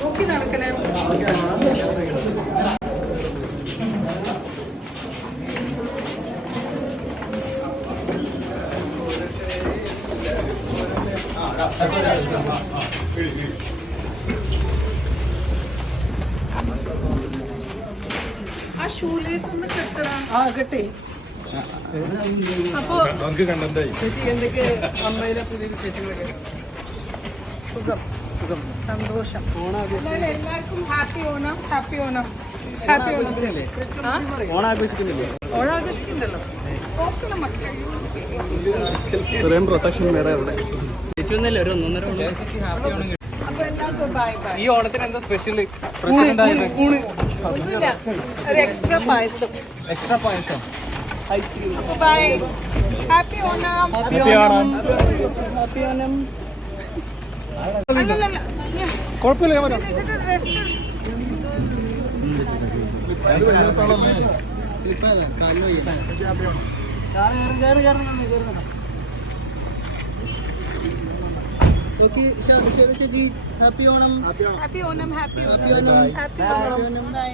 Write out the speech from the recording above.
നോക്കി നടക്കണേ. ആ ഷൂലേസ് ഒന്ന് കെട്ടണം. കെട്ടി. അപ്പൊ എന്തൊക്കെ അമ്മയിലെ പുതിയ വിശേഷങ്ങളൊക്കെ? സുഖം സുഖം സന്തോഷം. എല്ലാവർക്കും happy Onam. Happy Onam. Happy Onam. ഓണാഘോഷിക്കുന്നില്ലേ? ഓണാഘോഷിക്കണ്ടല്ലോ. നോക്കണം മക്കളെ. ഇത്രയും പ്രൊട്ടക്ഷൻ വേറെ ഇവിടെ ചേച്ചി ഒന്നല്ലേ ഒരു 1.5 ഓണം. അപ്പൊ എല്ലാവർക്കും ബൈ ബൈ. ഈ ഓണത്തിന് എന്താ സ്പെഷ്യൽ? ഒന്നുമില്ല, ഒരു എക്സ്ട്രാ പായസം. എക്സ്ട്രാ പായസം, ice cream. Bye. Happy Onam. Happy Onam. Happy Onam. അല്ലല്ല കുഴപ്പമില്ല. ചേച്ചി happy Onam. Happy Onam. Happy Onam. Happy Onam. By.